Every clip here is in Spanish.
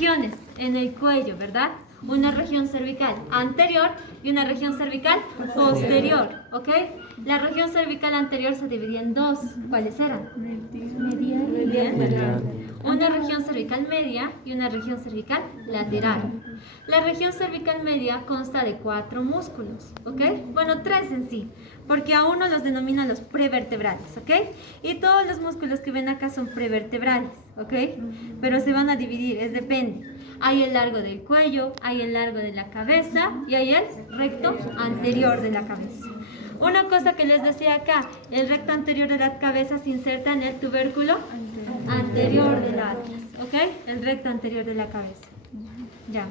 regiones en el cuello, ¿verdad? Una región cervical anterior y una región cervical posterior, ¿ok? La región cervical anterior se dividía en dos. ¿Cuáles eran? Medial. Una región cervical media y una región cervical lateral. La región cervical media consta de 4 músculos, ¿ok? Bueno, 3 en sí, porque a uno los denominan los prevertebrales, ¿ok? Y todos los músculos que ven acá son prevertebrales, ¿ok? Pero se van a dividir, depende. Hay el largo del cuello, hay el largo de la cabeza y hay el recto anterior de la cabeza. Una cosa que les decía acá, el recto anterior de la cabeza se inserta en el tubérculo anterior del atlas, ¿ok? El recto anterior de la cabeza. Ya.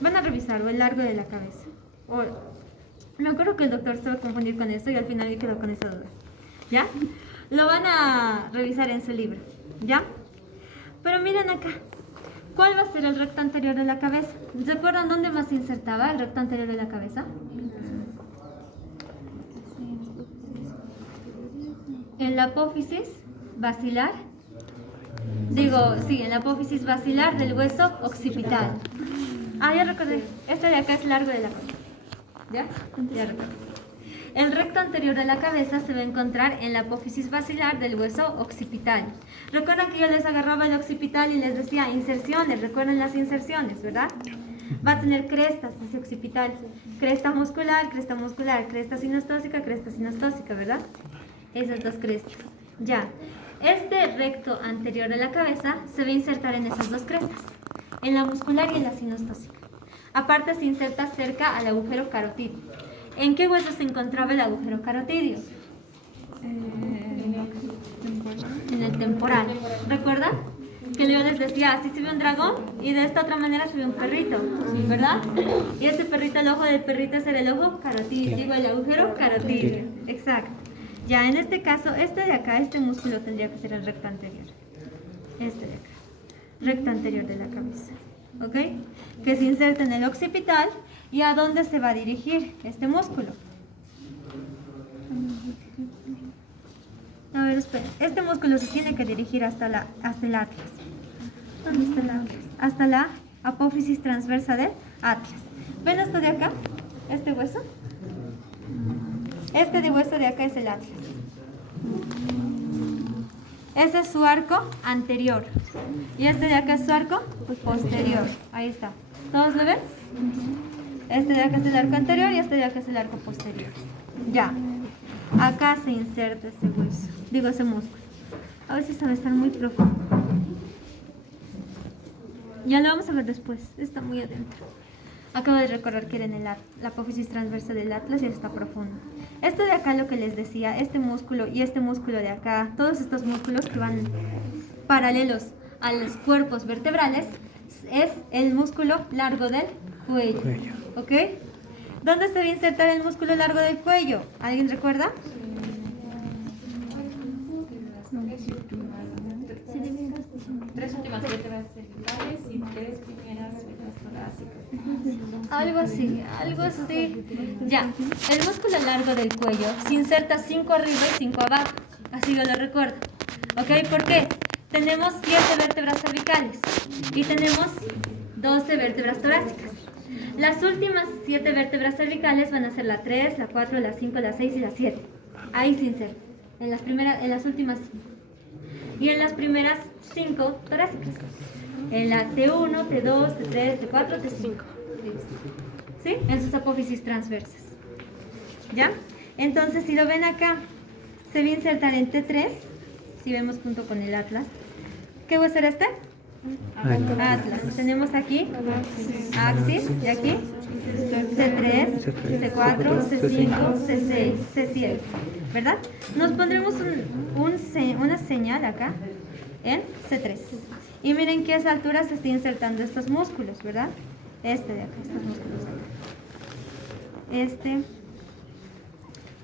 Van a revisarlo, el largo de la cabeza. Me acuerdo que el doctor se va a confundir con eso y al final quedó con esa duda. ¿Ya? Lo van a revisar en su libro. ¿Ya? Pero miren acá. ¿Cuál va a ser el recto anterior de la cabeza? ¿Recuerdan dónde más se insertaba el recto anterior de la cabeza? En la apófisis basilar. En la apófisis basilar del hueso occipital. Ya recordé. Este de acá es largo de la cabeza. ¿Ya? Ya recordé. El recto anterior de la cabeza se va a encontrar en la apófisis basilar del hueso occipital. Recuerdan que yo les agarraba el occipital y les decía inserciones. Recuerden las inserciones, ¿verdad? Va a tener crestas ese occipital. Cresta muscular, cresta sinostósica, ¿verdad? Esas dos crestas. Ya. Este recto anterior de la cabeza se va a insertar en esas dos crestas, en la muscular y en la sinostósica. Aparte se inserta cerca al agujero carotídeo. ¿En qué hueso se encontraba el agujero carotídeo? En el temporal. ¿Recuerdan? Que yo les decía, así se ve un dragón y de esta otra manera se ve un perrito, ¿verdad? Y este perrito, el ojo del perrito es el ojo carotídeo, el agujero carotídeo. Exacto. Ya, en este caso, este de acá, este músculo tendría que ser el recto anterior. Este de acá. Recto anterior de la cabeza. ¿Ok? Que se inserta en el occipital. ¿Y a dónde se va a dirigir este músculo? A ver, espera. Este músculo se tiene que dirigir hasta el atlas. ¿Dónde está el atlas? Hasta la apófisis transversa del atlas. ¿Ven esto de acá? ¿Este hueso? Este de hueso de acá es el atlas. Ese es su arco anterior. Y este de acá es su arco posterior. Ahí está. ¿Todos lo ven? Este de acá es el arco anterior y este de acá es el arco posterior. Ya. Acá se inserta ese hueso. Ese músculo. A ver si sabe estar muy profundo. Ya lo vamos a ver después. Está muy adentro. Acabo de recordar que era en la apófisis transversa del atlas y está profundo. Esto de acá, lo que les decía, este músculo y este músculo de acá, todos estos músculos que van paralelos a los cuerpos vertebrales, es el músculo largo del cuello. ¿Ok? ¿Dónde se va a insertar el músculo largo del cuello? ¿Alguien recuerda? Tres últimas vértebras cervicales y 3 primeras vértebras torácicas. Algo así. Ya, el músculo largo del cuello se inserta 5 arriba y 5 abajo. Así yo lo recuerdo. ¿Ok? ¿Por qué? Tenemos 7 vértebras cervicales y tenemos 12 vértebras torácicas. Las últimas 7 vértebras cervicales van a ser la 3, la 4, la 5, la 6 y la 7. Ahí se inserta. En las últimas 5. Y en las primeras 5 torácicas. En la T1, T2, T3, T4, T5. ¿Sí? En sus apófisis transversas. ¿Ya? Entonces, si lo ven acá, se va a insertar en T3, si vemos junto con el atlas. ¿Qué hueso era este? Atlas. Tenemos aquí axis, y aquí C3, C4, C5, C6, C7, ¿verdad? Nos pondremos una señal acá en C3. Y miren que a esa altura se está insertando estos músculos, ¿verdad? Este de acá, estos músculos de acá.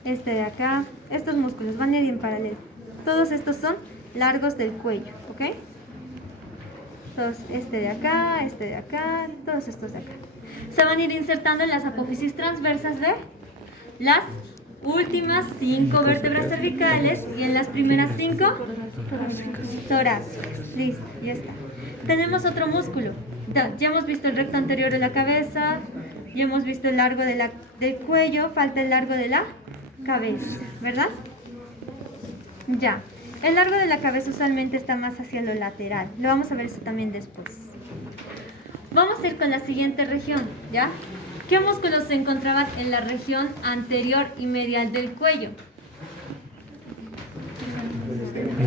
Este de acá. Estos músculos van a ir en paralelo. Todos estos son largos del cuello, ¿ok? Todos, este de acá, todos estos de acá. Se van a ir insertando en las apófisis transversas de las últimas 5 vértebras cervicales y en las primeras 5 torácicas. Listo, ya está. Tenemos otro músculo Ya hemos visto el recto anterior de la cabeza, ya hemos visto el largo del cuello, falta el largo de la cabeza, ¿verdad? Ya. El largo de la cabeza usualmente está más hacia lo lateral. Lo vamos a ver eso también después. Vamos a ir con la siguiente región, ¿ya? ¿Qué músculos se encontraban en la región anterior y medial del cuello?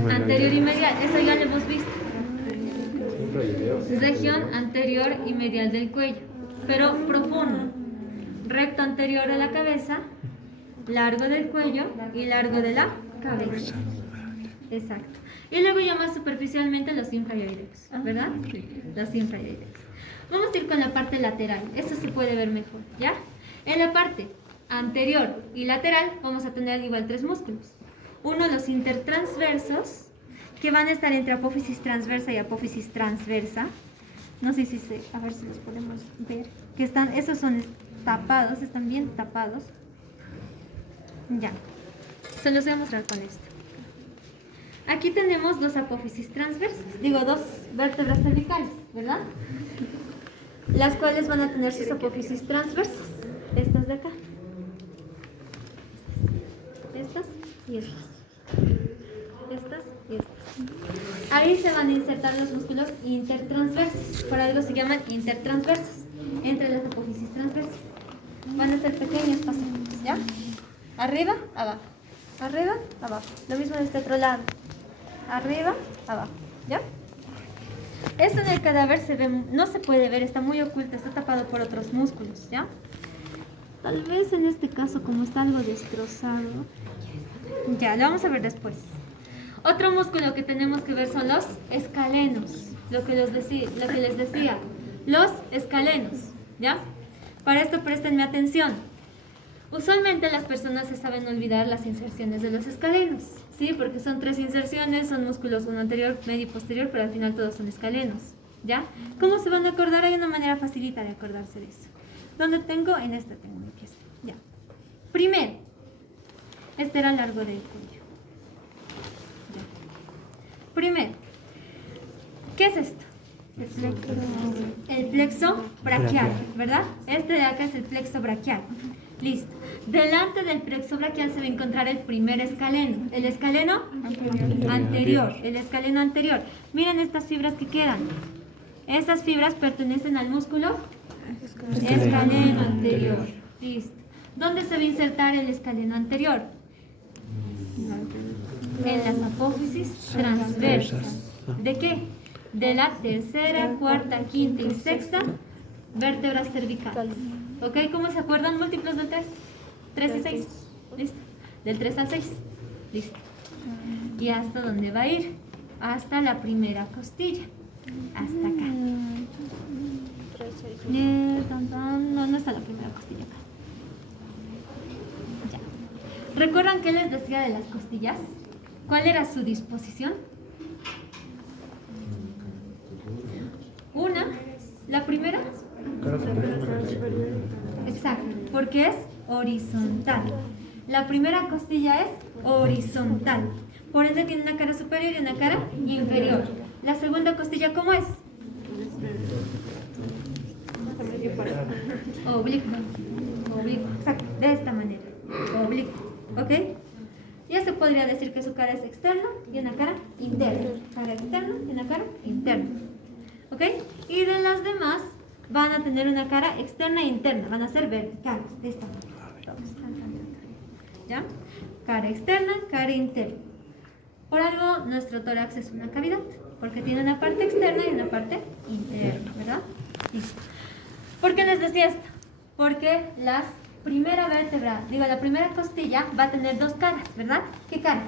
Anterior y medial, eso ya lo hemos visto. Región anterior y medial del cuello, pero profundo. Recto anterior de la cabeza, largo del cuello y largo de la cabeza. Exacto. Y luego ya más superficialmente los infraoideos, ¿verdad? Los infraoideos. Vamos a ir con la parte lateral. Esto se puede ver mejor, ¿ya? En la parte anterior y lateral vamos a tener igual 3 músculos. Uno, los intertransversos, que van a estar entre apófisis transversa y apófisis transversa. No sé si a ver si los podemos ver. Que están, esos son tapados, están bien tapados. Ya. Se los voy a mostrar con esto. Aquí tenemos 2 apófisis transversas, digo 2 vértebras cervicales, ¿verdad? Las cuales van a tener sus apófisis transversas. Estas de acá. Estas y estas. Estas y estas. Ahí se van a insertar los músculos intertransversos. Por algo se llaman intertransversos. Entre las apófisis transversas. Van a ser pequeños pasajes, ¿ya? Arriba, abajo. Arriba, abajo. Lo mismo de este otro lado. Arriba, abajo, ¿ya? Esto en el cadáver se ve, no se puede ver, está muy oculto, está tapado por otros músculos, ¿ya? Tal vez en este caso, como está algo destrozado, ya, lo vamos a ver después. Otro músculo que tenemos que ver son los escalenos, lo que les decía, los escalenos, ¿ya? Para esto préstenme atención. Usualmente las personas se saben olvidar las inserciones de los escalenos, ¿sí? Porque son 3 inserciones, son músculos uno anterior, medio y posterior, pero al final todos son escalenos, ¿ya? ¿Cómo se van a acordar? Hay una manera facilita de acordarse de eso. ¿Dónde tengo? En esta tengo mi pieza, ya. Primero, este era el largo del cuello. Ya. Primero, ¿qué es esto? El plexo braquial, ¿verdad? Este de acá es el plexo braquial. Listo. Delante del plexo braquial se va a encontrar el primer escaleno. El escaleno anterior. El escaleno anterior. Miren estas fibras que quedan. Estas fibras pertenecen al músculo escaleno anterior. Listo. ¿Dónde se va a insertar el escaleno anterior? En las apófisis transversas. ¿De qué? De la tercera, cuarta, quinta y sexta vértebras cervicales. ¿Ok? ¿Cómo se acuerdan? Múltiplos del 3. 3 y 6. Listo. Del 3 al 6. Listo. ¿Y hasta dónde va a ir? Hasta la primera costilla. Hasta acá. No está la primera costilla acá. Ya. ¿Recuerdan qué les decía de las costillas? ¿Cuál era su disposición? Una, la primera. Exacto, porque es horizontal. La primera costilla es horizontal. Por ende tiene una cara superior y una cara inferior. La segunda costilla, ¿cómo es? Oblicuo. Oblicuo, exacto, de esta manera. Oblicuo, ¿ok? Ya se podría decir que su cara es externa y una cara interna. Cara externa y una cara interna. ¿Ok? Y de las demás van a tener una cara externa e interna. Van a ser verticales, de esta manera. ¿Ya? Cara externa, cara interna. Por algo nuestro tórax es una cavidad, porque tiene una parte externa y una parte interna, ¿verdad? Listo. ¿Por qué les decía esto? Porque la primera costilla va a tener 2 caras, ¿verdad? ¿Qué cara?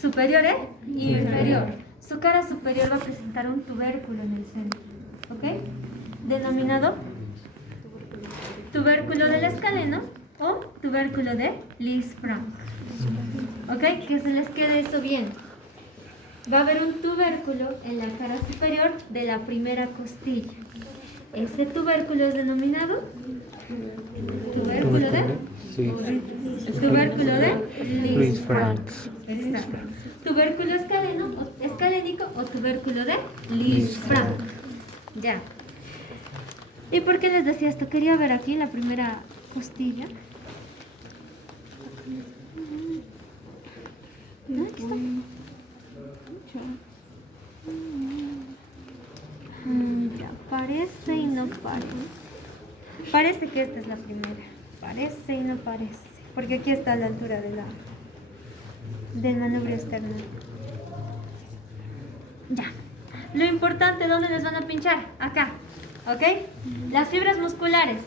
Superior y inferior. Su cara superior va a presentar un tubérculo en el centro, ¿ok? Denominado tubérculo del escaleno o tubérculo de Lisfranc, ¿ok? Que se les quede eso bien. Va a haber un tubérculo en la cara superior de la primera costilla. Ese tubérculo es denominado tubérculo de Lisfranc. Tubérculo escalénico o tubérculo de Lisfranc. Ya. ¿Y por qué les decía esto? Quería ver aquí la primera costilla. Aquí está. Ya, parece y no parece. Parece que esta es la primera. Parece y no parece. Porque aquí está a la altura de del manubrio externo. Ya. Lo importante, ¿dónde les van a pinchar? Acá. ¿Ok? Las fibras musculares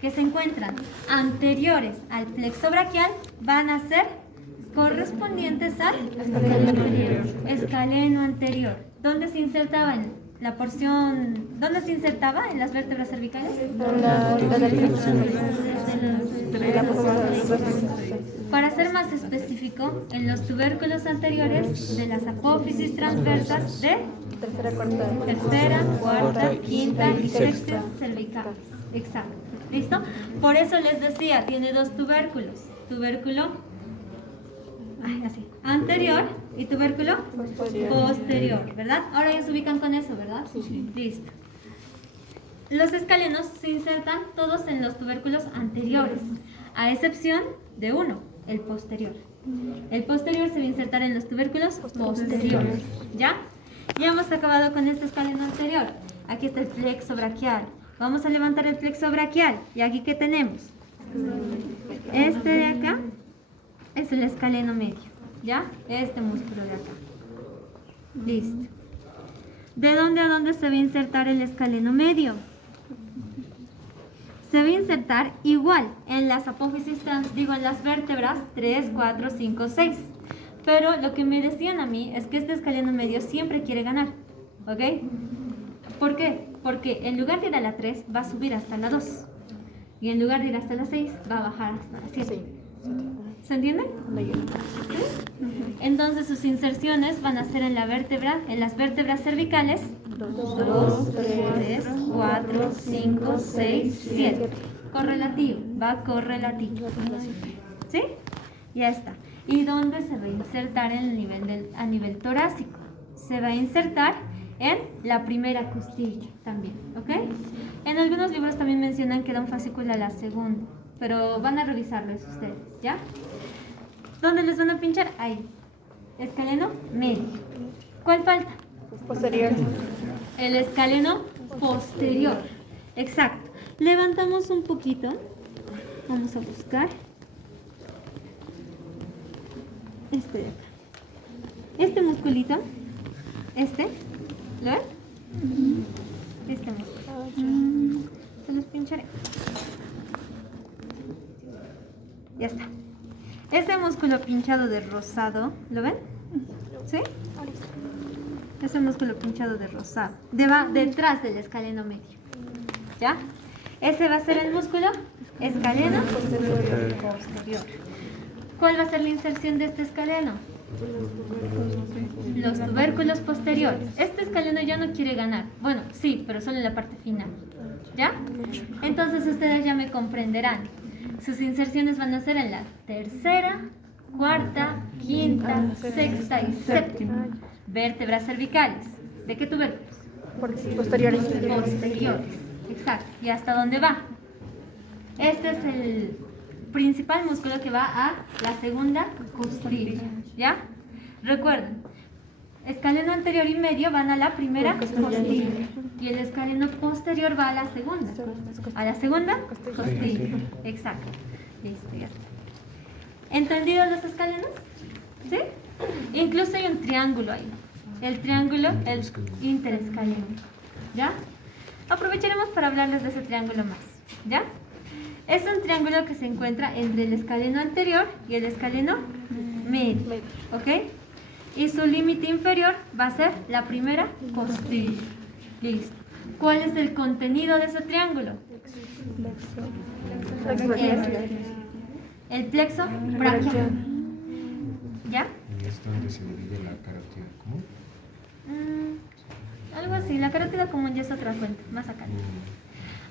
que se encuentran anteriores al plexo braquial van a ser correspondientes al escaleno anterior. ¿Dónde se insertaba en la porción? ¿Dónde se insertaba? ¿En las vértebras cervicales? Para ser más específico, en los tubérculos anteriores de las apófisis transversas de tercera, cuarta, quinta y sexta cervicales. Exacto. ¿Listo? Por eso les decía, tiene dos tubérculos. Tubérculo así, anterior y tubérculo posterior, ¿verdad? Ahora ya se ubican con eso, ¿verdad? Sí. Listo. Los escalenos se insertan todos en los tubérculos anteriores, a excepción de uno, el posterior. El posterior se va a insertar en los tubérculos posteriores, ¿ya? Ya hemos acabado con este escaleno anterior. Aquí está el plexo braquial. Vamos a levantar el plexo braquial. ¿Y aquí qué tenemos? Este de acá es el escaleno medio, ¿ya? Este músculo de acá. Listo. ¿De dónde a dónde se va a insertar el escaleno medio? Se va a insertar igual en las apófisis, en las vértebras 3, 4, 5, 6. Pero lo que me decían a mí es que este escaleno medio siempre quiere ganar, ¿ok? ¿Por qué? Porque en lugar de ir a la 3, va a subir hasta la 2. Y en lugar de ir hasta la 6, va a bajar hasta la 7. ¿Se entiende? Entonces sus inserciones van a ser en las vértebras cervicales 2, 3, 4, 5, 6, 7. Correlativo, va correlativo. ¿Sí? Ya está. ¿Y dónde se va a insertar a nivel torácico? Se va a insertar en la primera costilla también, ¿ok? En algunos libros también mencionan que da un fascículo a la segunda, pero van a revisarlo eso ustedes, ¿ya? ¿Dónde les van a pinchar? Ahí. Escaleno medio. ¿Cuál falta? Posterior. El escaleno posterior. Exacto. Levantamos un poquito. Vamos a buscar este de acá. Este musculito. ¿Lo ven? Este músculo. Se los pincharé. Ya está. Ese músculo pinchado de rosado, ¿lo ven? ¿Sí? Ese músculo pinchado de rosado. Va detrás del escaleno medio. ¿Ya? Ese va a ser el músculo escaleno posterior. ¿Cuál va a ser la inserción de este escaleno? Los tubérculos posteriores. Este escaleno ya no quiere ganar. Bueno, sí, pero solo en la parte final. ¿Ya? Entonces ustedes ya me comprenderán. Sus inserciones van a ser en la tercera, cuarta, quinta, sexta y séptima. Vértebras cervicales. ¿De qué tubérculos? Posteriores. Posteriores. Exacto. ¿Y hasta dónde va? Este es el principal músculo que va a la segunda costilla. ¿Ya? Recuerden, escaleno anterior y medio van a la primera costilla. Y el escaleno posterior va a la segunda. A la segunda costilla. Exacto. Listo, ya está. ¿Entendidos los escalenos? ¿Sí? Incluso hay un triángulo ahí. El triángulo, el interescaleno. ¿Ya? Aprovecharemos para hablarles de ese triángulo más. ¿Ya? Es un triángulo que se encuentra entre el escaleno anterior y el escaleno medio. ¿Ok? Y su límite inferior va a ser la primera costilla. Listo. ¿Cuál es el contenido de ese triángulo? El plexo braquial. ¿Ya? ¿Y es donde se divide la carótida común? Algo así. La carótida común ya es otra fuente, más acá.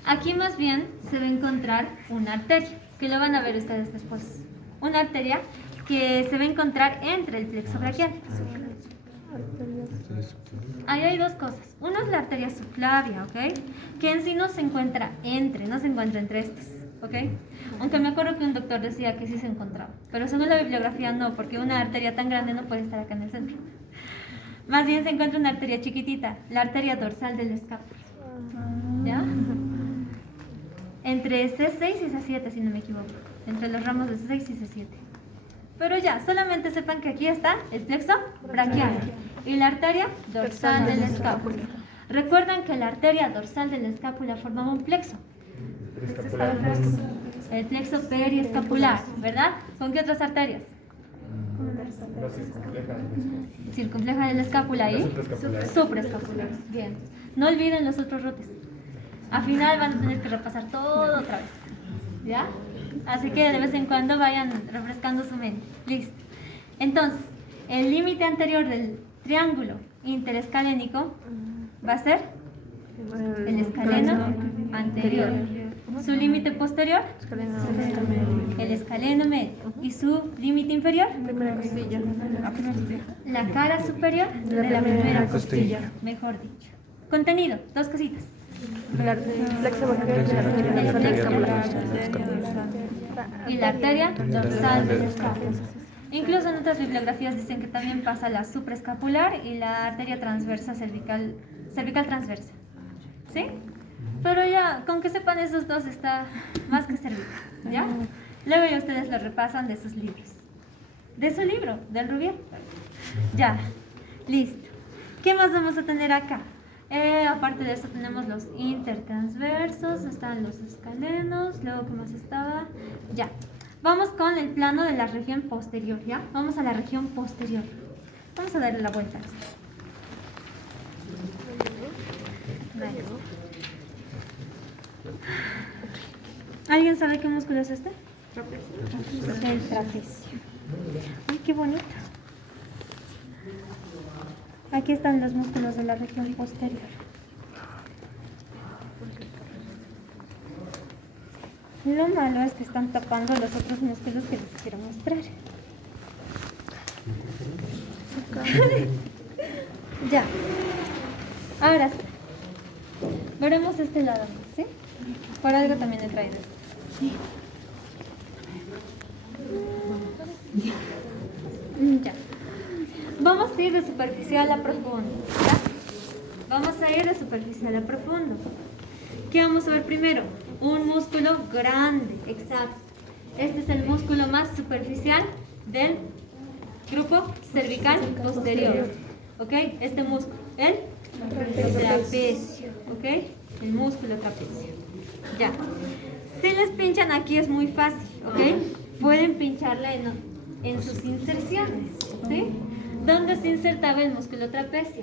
Aquí más bien se va a encontrar una arteria, que lo van a ver ustedes después. Una arteria que se va a encontrar entre el plexo braquial. Ahí hay dos cosas. Una es la arteria subclavia, ¿ok? Que en sí no se encuentra entre estas, ¿ok? Aunque me acuerdo que un doctor decía que sí se encontraba, pero según la bibliografía no, porque una arteria tan grande no puede estar acá en el centro. Más bien se encuentra una arteria chiquitita, la arteria dorsal del escápulo, ¿ya? Entre C6 y C7, si no me equivoco, entre los ramos de C6 y C7. Pero ya, solamente sepan que aquí está el plexo braquial y la arteria dorsal de la escápula. Recuerdan que la arteria dorsal de la escápula formaba un plexo. El plexo periescapular, ¿verdad? ¿Con qué otras arterias? Circunfleja de la escápula y supraescapular. Bien. No olviden los otros rotes. Al final van a tener que repasar todo otra vez. ¿Ya? Así que de vez en cuando vayan refrescando su mente. Listo. Entonces, el límite anterior del triángulo interescalénico va a ser el escaleno anterior. Su límite posterior, el escaleno medio. Y su límite inferior, la cara superior de la primera costilla. Mejor dicho. Contenido, dos cositas. Y la arteria dorsal del escápulo. Incluso en otras bibliografías dicen que también pasa la supraescapular y la arteria transversa cervical transversa. ¿Sí? Pero ya, con que sepan esos dos está más que servido, ¿ya? Luego ya ustedes lo repasan de sus libros. De su libro, del Rubier. Ya, listo. ¿Qué más vamos a tener acá? Aparte de eso tenemos los intertransversos, están los escalenos, luego ¿qué más estaba? Ya. Vamos con el plano de la región posterior, ¿ya? Vamos a la región posterior. Vamos a darle la vuelta a esto. ¿Alguien sabe qué músculo es este? El trapecio. Ay, qué bonito. Aquí están los músculos de la región posterior. Lo malo es que están tapando los otros músculos que les quiero mostrar. Ya. Ahora sí. Veremos este lado, ¿sí? Por algo también he traído. Ya. Vamos a ir de superficial a profundo, ¿ya? Vamos a ir de superficial a profundo. ¿Qué vamos a ver primero? Un músculo grande, exacto. Este es el músculo más superficial del grupo cervical posterior. ¿Ok? Este músculo, el trapecio. ¿Ok? El músculo trapecio. Ya. Si les pinchan aquí es muy fácil. ¿Ok? Pueden pincharla en sus inserciones. ¿Sí? ¿Dónde se insertaba el músculo trapecio?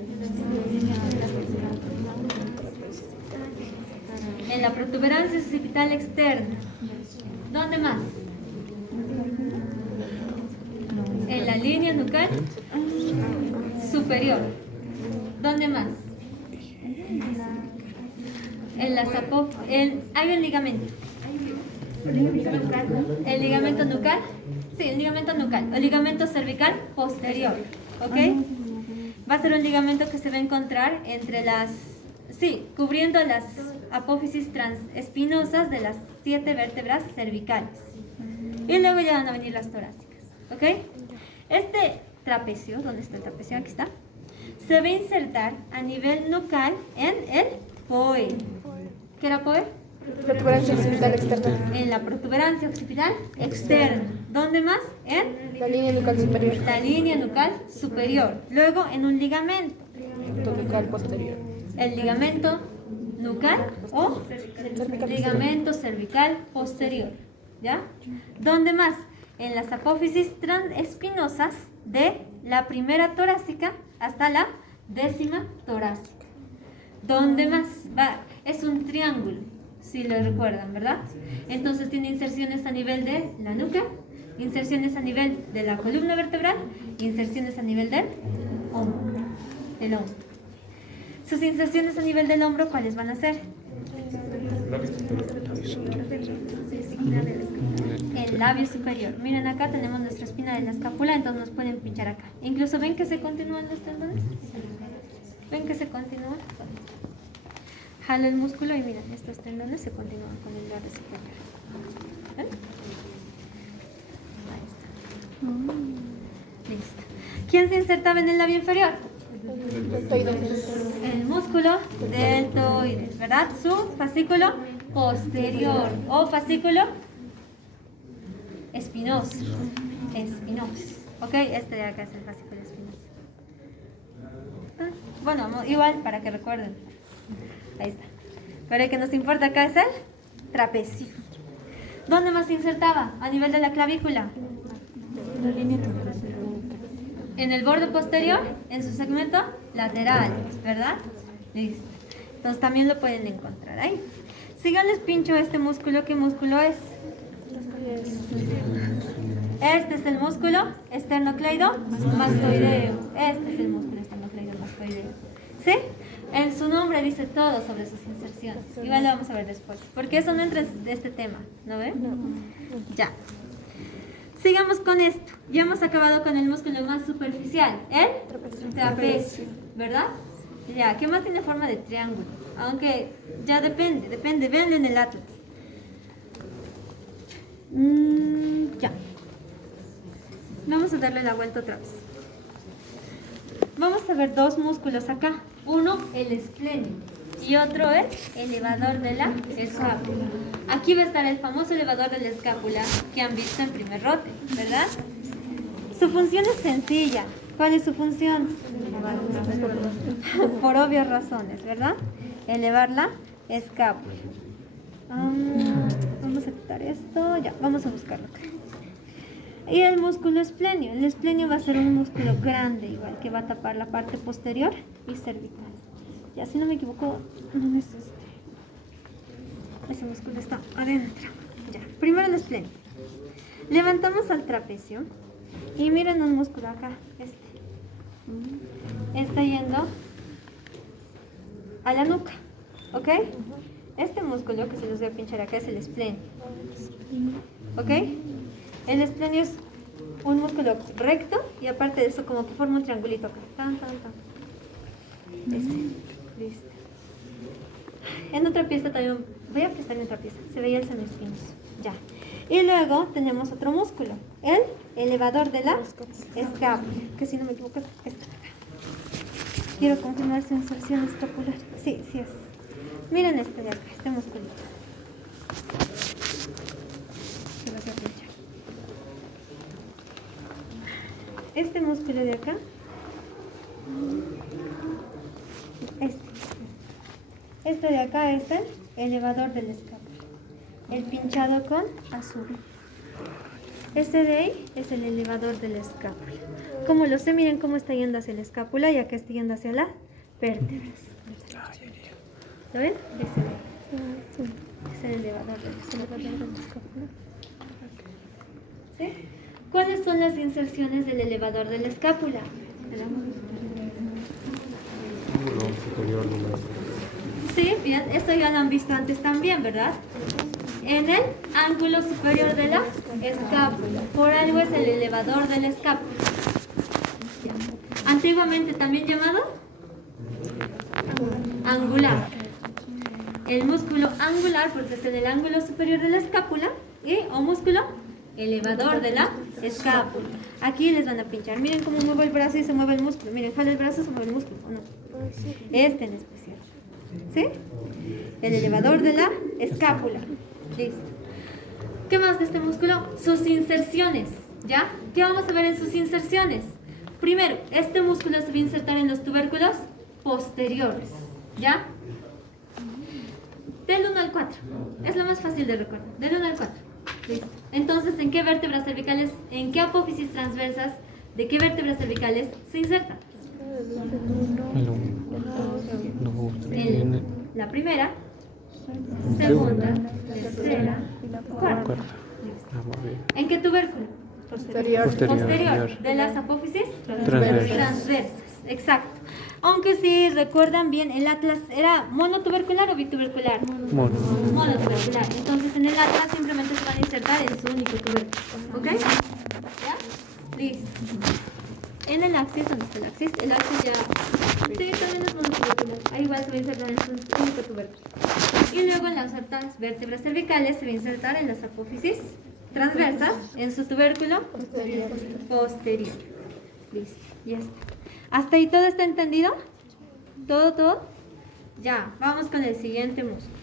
En la protuberancia occipital externa. ¿Dónde más? En la línea nucal superior. ¿Dónde más? En las hay un ligamento. ¿El ligamento nucal? Sí, el ligamento nucal. El ligamento cervical posterior. ¿Ok? Va a ser un ligamento que se va a encontrar entre cubriendo las apófisis transespinosas de las 7 vértebras cervicales. Y luego ya van a venir las torácicas. ¿Ok? Este trapecio, ¿dónde está el trapecio? Aquí está. Se va a insertar a nivel nucal en el POE. ¿Qué era POE? Protuberancia occipital externa. En la protuberancia occipital externa. ¿Dónde más? En La línea nucal superior. la línea nucal superior. Luego en un ligamento. Nucal posterior. El ligamento nucal o ligamento cervical posterior. ¿Ya? ¿Dónde más? En las apófisis transespinosas de la primera torácica hasta la 10ª torácica. ¿Dónde más? Es un triángulo, si lo recuerdan, ¿verdad? Entonces tiene inserciones a nivel de la nuca, inserciones a nivel de la columna vertebral, inserciones a nivel del hombro. Sus inserciones a nivel del hombro, ¿cuáles van a ser? El labio superior. Miren, acá tenemos nuestra espina de la escápula, entonces nos pueden pinchar acá. Incluso ven que se continúan los tendones. ¿Ven que se continúa? Jalo el músculo y miren, estos tendones se continúan con el labio superior. ¿Ven? Ahí está. Listo. ¿Quién se insertaba en el labio inferior? El músculo deltoides, ¿verdad? Su fascículo posterior o fascículo espinoso. Espinoso. ¿Ok? Este de acá es el fascículo espinoso. Bueno, igual para que recuerden. Ahí está. Pero el que nos importa acá es el trapecio. ¿Dónde más se insertaba? A nivel de la clavícula. En el borde posterior, en su segmento lateral, ¿verdad? Listo. Entonces también lo pueden encontrar ahí. Si yo les pincho este músculo, ¿qué músculo es? Este es el músculo esternocleidomastoideo. Este es el músculo esternocleidomastoideo. ¿Sí? En su nombre dice todo sobre sus inserciones. Igual lo vamos a ver después. Porque eso no entra en este tema, ¿no ven? Ya. Sigamos con esto. Ya hemos acabado con el músculo más superficial, el trapecio, ¿verdad? Ya, ¿qué más tiene forma de triángulo? Aunque ya depende, véanlo en el atlas. Ya. Vamos a darle la vuelta otra vez. Vamos a ver dos músculos acá. Uno, el esplenio, y otro es elevador de la escápula. Aquí va a estar el famoso elevador de la escápula que han visto en primer rote, ¿verdad? Su función es sencilla. ¿Cuál es su función? Por obvias razones, ¿verdad? Elevar la escápula. Vamos a quitar esto. Ya, vamos a buscarlo acá. Y el músculo esplenio. El esplenio va a ser un músculo grande, igual, que va a tapar la parte posterior y cervical. Ya, si no me equivoco, no es este. Ese músculo está adentro. Ya, primero el esplenio. Levantamos al trapecio y miren un músculo acá, este. Está yendo a la nuca, ¿ok? Este músculo que se los voy a pinchar acá es el esplenio, ¿ok? El esplenio es un músculo recto y aparte de eso como que forma un triangulito acá. Tan. Este. Listo. En otra pieza también, voy a prestar en otra pieza, se veía el senoespinoso. Ya. Y luego tenemos otro músculo, el elevador de la escápula, que si no me equivoco es esta de acá. Quiero confirmar su inserción escapular. Sí, sí es. Miren este de acá, este musculito. Se va a pinchar. Este músculo de acá. Este de acá es el elevador del escápula. El pinchado con azul. Este de ahí es el elevador de la escápula. Como lo sé, miren cómo está yendo hacia la escápula y acá está yendo hacia las vértebras. ¿Lo ven? Es el elevador de la escápula. ¿Sí? ¿Cuáles son las inserciones del elevador de la escápula? Sí, bien, esto ya lo han visto antes también, ¿verdad? En el ángulo superior de la escápula. Por algo es el elevador de la escápula. Antiguamente también llamado angular. El músculo angular porque está en el ángulo superior de la escápula o músculo elevador de la escápula. Aquí les van a pinchar. Miren cómo mueve el brazo y se mueve el músculo. Miren, jala el brazo y se mueve el músculo. ¿O no? Este en especial. ¿Sí? El elevador de la escápula. Listo. ¿Qué más de este músculo? Sus inserciones. ¿Ya? ¿Qué vamos a ver en sus inserciones? Primero, este músculo se va a insertar en los tubérculos posteriores. ¿Ya? Del 1 al 4. Es lo más fácil de recordar. Del 1 al 4. Listo. Entonces, ¿en qué vértebras cervicales, en qué apófisis transversas, de qué vértebras cervicales se inserta? La primera, segunda, tercera, cuarta. ¿En qué tubérculo? Posterior. De las apófisis transversas. Exacto. Aunque si recuerdan bien, el atlas era monotubercular o bitubercular. Monotubercular. Entonces en el atlas simplemente se van a insertar en su único tubérculo. ¿Ok? ¿Ya? Listo. en el axis, ¿dónde está el axis? El axis ya, sí, también es monotubercular. Ahí igual se va a insertar en su único tubérculo. Y luego en las otras vértebras cervicales se va a insertar en las apófisis transversas, en su tubérculo posterior. Listo, ya está. ¿Hasta ahí todo está entendido? ¿Todo? Ya, vamos con el siguiente músculo.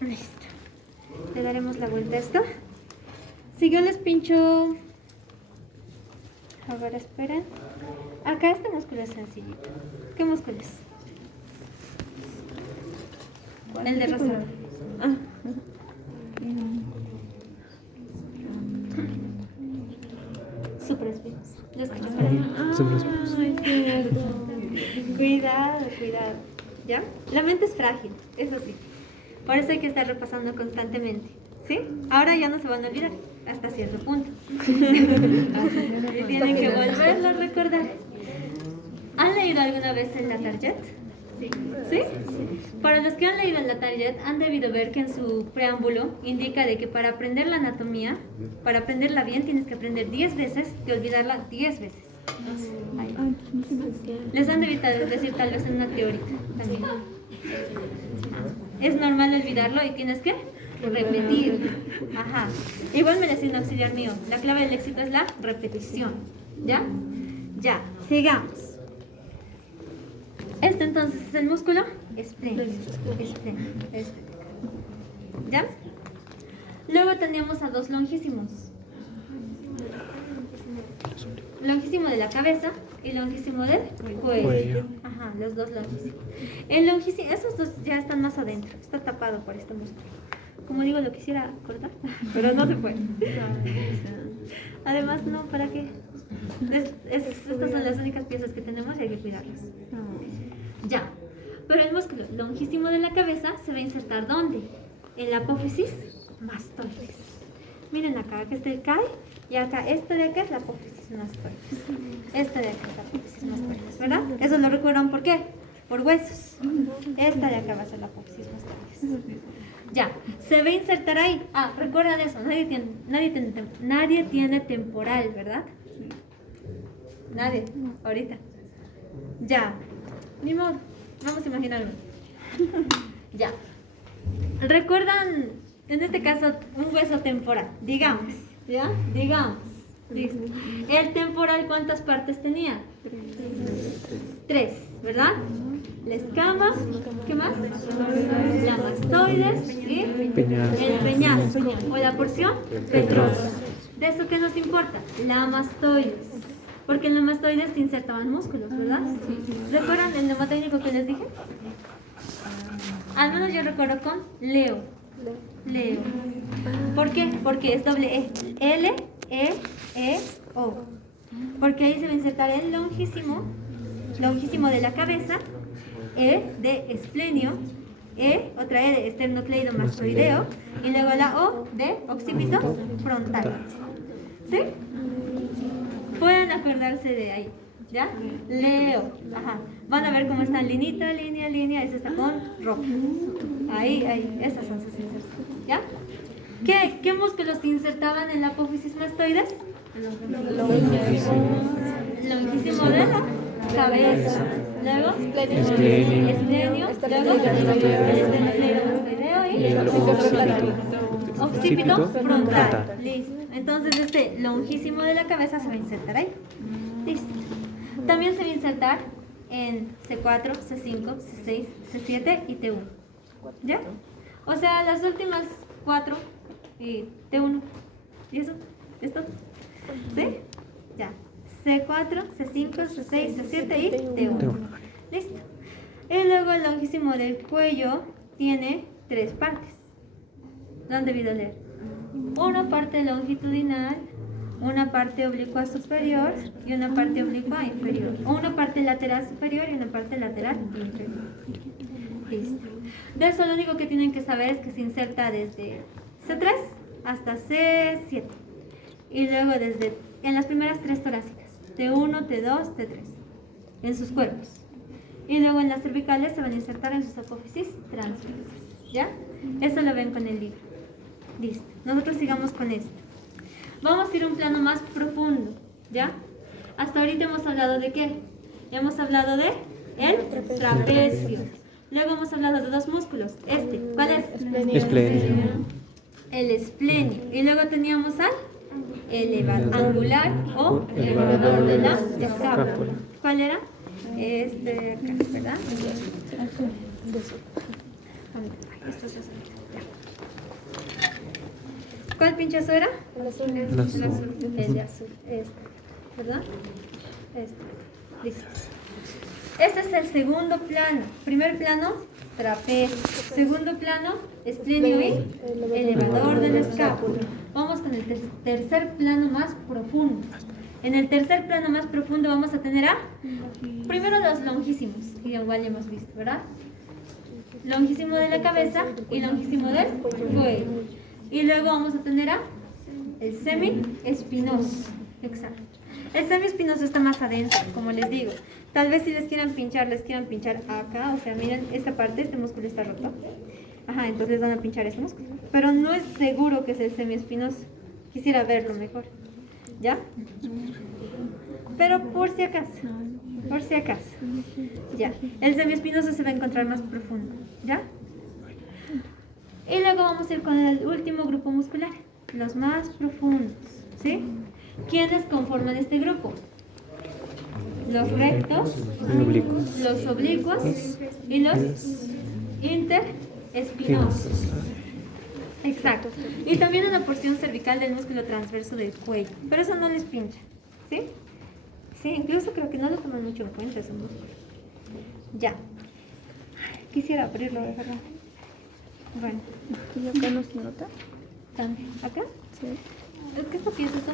Listo. Le daremos la vuelta a esto. Si yo les pincho... A ver, esperen. Acá este músculo es sencillito. ¿Qué músculo es? El de rosa. Ah. Supraespinoso. ¿Lo escuchas por ahí? Ay, cierto. Cuidado. ¿Ya? La mente es frágil, eso sí. Por eso hay que estar repasando constantemente. ¿Sí? Ahora ya no se van a olvidar, hasta cierto punto. Tienen que volverlo a recordar. ¿Han leído alguna vez en la Target? ¿Sí? Para los que han leído en la Target, han debido ver que en su preámbulo indica de que para aprender la anatomía, para aprenderla bien, tienes que aprender 10 veces y olvidarla 10 veces. Ahí. Les han debido decir tal vez en una teórica también. Es normal olvidarlo y tienes que repetir. Ajá. Igual me decía un auxiliar mío, la clave del éxito es la repetición. ¿Ya? Ya, sigamos. Este entonces es el músculo esplénico. ¿Ya? Luego teníamos a dos longísimos. Longísimo de la cabeza y longísimo del cuello. Ajá, los dos longísimos. El longísimo, esos dos ya están más adentro, está tapado por este músculo. Como digo, lo quisiera cortar, pero no se puede. Además, no, ¿para qué? Estas son las únicas piezas que tenemos y hay que cuidarlas. Ya. Pero el músculo longísimo de la cabeza se va a insertar ¿dónde? En la apófisis mastoides. Miren acá, que este cae y acá, esta de acá es la apófisis mastoides. Esta de acá es la apófisis mastoides, ¿verdad? Eso lo recuerdan ¿por qué? Por huesos. Esta de acá va a ser la apófisis mastoides. Ya, se va a insertar ahí. Ah, recuerdan eso, nadie tiene temporal, ¿verdad? Nadie, ahorita. Ya, ni modo, vamos a imaginarlo. Ya. ¿Recuerdan, en este caso, un hueso temporal? Digamos, ¿ya? Digamos. Listo. ¿El temporal cuántas partes tenía? 3, ¿verdad? La escama, ¿qué más? La mastoides y el peñasco, o la porción petrosa. ¿De eso qué nos importa? La mastoides. Porque en la mastoides se insertaban músculos, ¿verdad? ¿Recuerdan el neumotécnico que les dije? Al menos yo recuerdo con Leo. ¿Por qué? Porque es doble E. L, E, E, O. Porque ahí se va a insertar el longísimo de la cabeza, E de esplenio, E, otra E de esternocleidomastoideo, y luego la O de occipito frontal. ¿Sí? Pueden acordarse de ahí, ¿ya? Leo, ajá. Van a ver cómo están línea, esa está con rojo. Ahí, esas son sus inserciones, ¿ya? ¿Qué músculos se insertaban en la apófisis mastoides? Longísimo de la cabeza. Luego, esplenio. Luego, esternocleidomastoideo y occipito frontal. Listo. Entonces este longísimo de la cabeza se va a insertar ahí. Listo. También se va a insertar en C4, C5, C6, C7 y T1. ¿Ya? O sea, las últimas 4 y T1. ¿Y eso? ¿Esto? ¿Sí? Ya. C4, C5, C6, C7 y T1. Listo. Y luego el longísimo del cuello tiene 3 partes. ¿Lo han debido leer? Una parte longitudinal, una parte oblicua superior y una parte oblicua inferior. O una parte lateral superior y una parte lateral inferior. Listo. De eso lo único que tienen que saber es que se inserta desde C3 hasta C7. Y luego en las primeras 3 torácicas. T1, T2, T3. En sus cuerpos. Y luego en las cervicales se van a insertar en sus apófisis transversales. ¿Ya? Eso lo ven con el libro. Listo. Nosotros sigamos con esto. Vamos a ir a un plano más profundo, ¿ya? Hasta ahorita hemos hablado de qué? Hemos hablado de el trapecio. Luego hemos hablado de dos músculos. ¿Cuál es? Esplenio. El esplenio. Y luego teníamos al elevador angular o elevador de la escápula. ¿Cuál era? Este de acá, ¿verdad? Esto es así. ¿Cuál pinchazo era? El azul. El azul. El de azul. ¿Verdad? Listo. Este es el segundo plano. Primer plano, trapecio. Segundo plano, esplenio y elevador de la escápula. Vamos con el tercer plano más profundo. En el tercer plano más profundo vamos a tener primero los longísimos, que igual ya hemos visto, ¿verdad? Longísimo de la cabeza y longísimo del cuello. Y luego vamos a tener el semiespinoso. Exacto. El semiespinoso está más adentro, como les digo. Tal vez si les quieran pinchar acá. O sea, miren, esta parte, este músculo está roto. Ajá, entonces les van a pinchar este músculo. Pero no es seguro que es el semiespinoso. Quisiera verlo mejor. ¿Ya? Pero por si acaso. Ya. El semiespinoso se va a encontrar más profundo. ¿Ya? Y luego vamos a ir con el último grupo muscular. Los más profundos. ¿Sí? ¿Quiénes conforman este grupo? Los rectos, los oblicuos y los interespinosos. Exacto. Y también una porción cervical del músculo transverso del cuello. Pero eso no les pincha. ¿Sí? Sí, incluso creo que no lo toman mucho en cuenta ese músculo. Ya. Quisiera abrirlo, de verdad. Bueno. ¿Y acá no se nota? ¿También? ¿Acá? Sí. Es que esta pieza está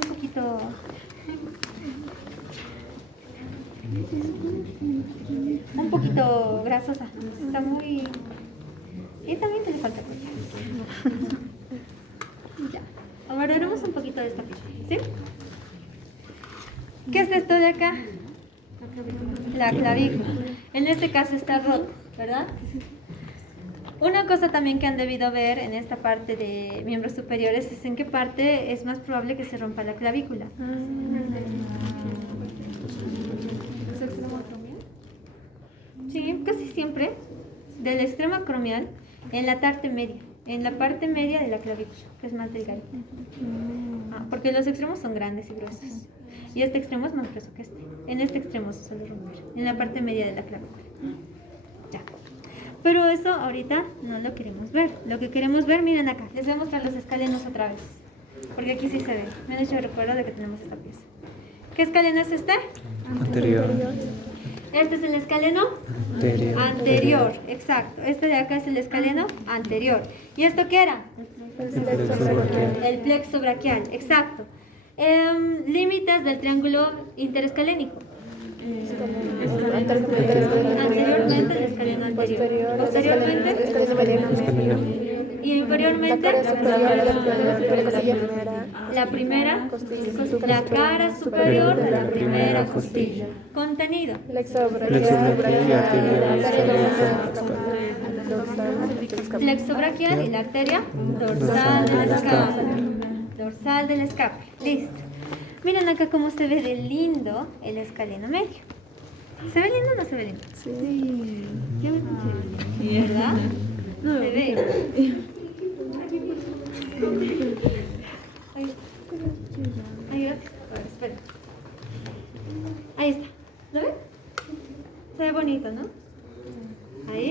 un poquito grasosa. Está muy... Y también te le falta cuello. Ya. Abordaremos un poquito de esta pieza. ¿Sí? ¿Qué es esto de acá? La clavícula. En este caso está roto, ¿verdad? Una cosa también que han debido ver en esta parte de miembros superiores es en qué parte es más probable que se rompa la clavícula. ¿Su extremo acromial? Sí, casi siempre del extremo acromial en la parte media de la clavícula, que es más delgadita. Porque los extremos son grandes y gruesos. Y este extremo es más grueso que este. En este extremo se suele romper, en la parte media de la clavícula. Ya. Pero eso ahorita no lo queremos ver. Lo que queremos ver, miren acá. Les voy a mostrar los escalenos otra vez. Porque aquí sí se ve. Me han hecho recuerdo de que tenemos esta pieza. ¿Qué escaleno es este? Anterior. Este es el escaleno anterior. Exacto. Este de acá es el escaleno anterior. ¿Y esto qué era? El plexo braquial. Exacto. Límites del triángulo interescalénico. Anteriormente el escaleno anterior, posteriormente y inferiormente la primera, la cara superior de la primera costilla. Contenido. Plexo braquial y la arteria dorsal de la escápula. Dorsal de la escápula. Listo. Miren acá cómo se ve de lindo el escaleno medio. ¿Se ve lindo o no se ve lindo? Sí. Yo me puse ¿verdad? Se ve. Ahí, gracias. Espera. Ahí está. ¿Lo ven? Se ve bonito, ¿no? Ahí.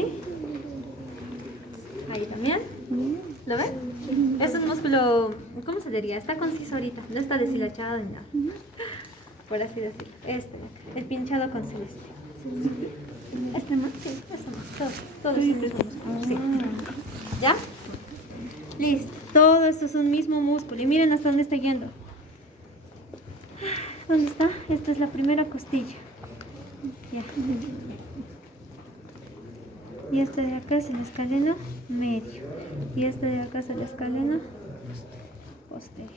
Ahí también. ¿Lo ven? Es un músculo, ¿cómo se diría? Está conciso ahorita, no está deshilachado ni nada. Por así decirlo. El pinchado con celeste. Este más, sí, eso más. Todo es un mismo músculo. Sí. ¿Ya? Listo. Todo esto es un mismo músculo. Y miren hasta dónde está yendo. ¿Dónde está? Esta es la primera costilla. Ya. Y este de acá es el escaleno medio. Y este de acá es el escaleno posterior.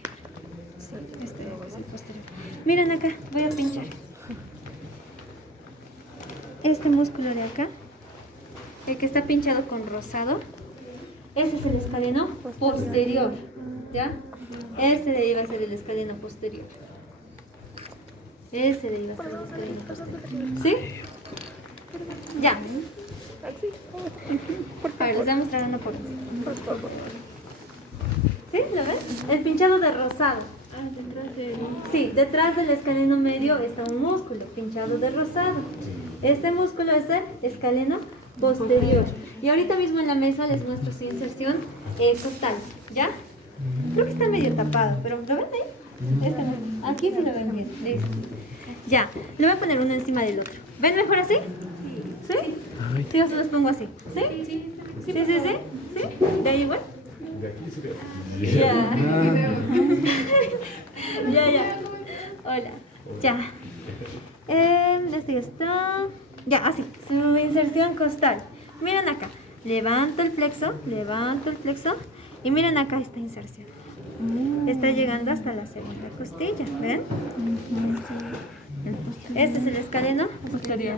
Sí, este de acá es el posterior. Miren acá, voy a pinchar. Este músculo de acá, el que está pinchado con rosado, ese es el escaleno posterior. ¿Ya? Este de ahí va a ser el escaleno posterior. Ese de ahí va a ser el escaleno posterior. ¿Sí? Ya. A ver, les voy a mostrar uno por uno. Por favor. ¿Sí? ¿Lo ven? El pinchado de rosado. Sí, detrás del escaleno medio está un músculo, pinchado de rosado. Este músculo es el escaleno posterior. Y ahorita mismo en la mesa les muestro su inserción costal, ¿ya? Creo que está medio tapado, pero ¿lo ven ahí? Este no. Aquí sí lo ven bien. Listo. Ya, le voy a poner uno encima del otro. ¿Ven mejor así? ¿Sí? Sí, yo se los pongo así. ¿Sí? Sí, sí, sí. ¿Sí? ¿De ahí igual? De aquí sí veo. Ya. Ya. Hola. Ya. Este ya está. Ya, así. Su inserción costal. Miren acá. Levanto el plexo. Y miren acá esta inserción. Está llegando hasta la segunda costilla. ¿Ven? Este es el escaleno posterior.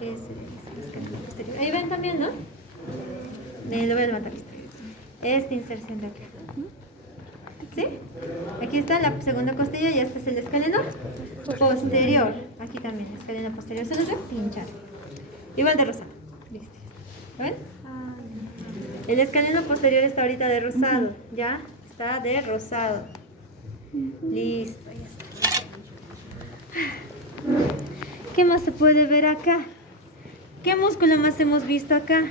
Ese es el escaleno posterior. Ahí ven también, ¿no? Lo voy a levantar. Esta inserción de acá. ¿Sí? Aquí está la segunda costilla y este es el escaleno posterior. Aquí también, escaleno posterior. ¿Se los ve? Pinchado. Igual de rosado. Listo. ¿Lo ven? El escaleno posterior está ahorita de rosado. ¿Ya? Está de rosado. Listo, ya está. ¿Qué más se puede ver acá? ¿Qué músculo más hemos visto acá?